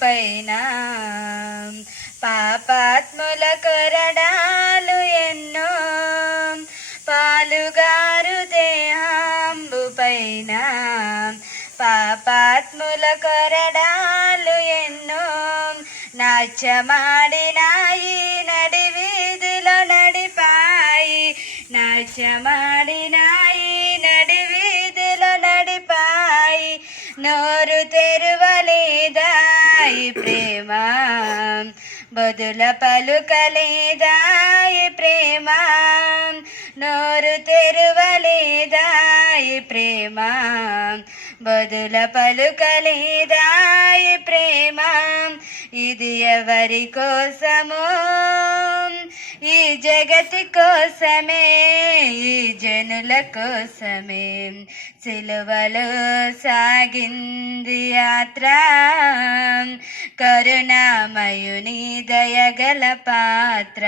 పైన పాపాత్ముల కొరడాలు ఎన్నో పాలుగారు దేహంబు పైన పాపాత్ముల కొరడాలు ఎన్నో నాట్యమాడినాయి నడి వీధిలో నడిపాయి నాట్యమాడినాయి నడి వీధిలో నడిపాయి నోరు తెరువలేదాయి ప్రేమ బదుల పలుకలేదాయి ప్రేమ నోరు తెరువలేదాయి ప్రేమ బదుల పలుకలేదాయి ప్రేమ ఇది ఎవరి కోసమో ఈ జగతి కోసమే ఈ జనుల కోసమే సిలువలో సాగింది యాత్ర కరుణామయుని దయగల పాత్ర.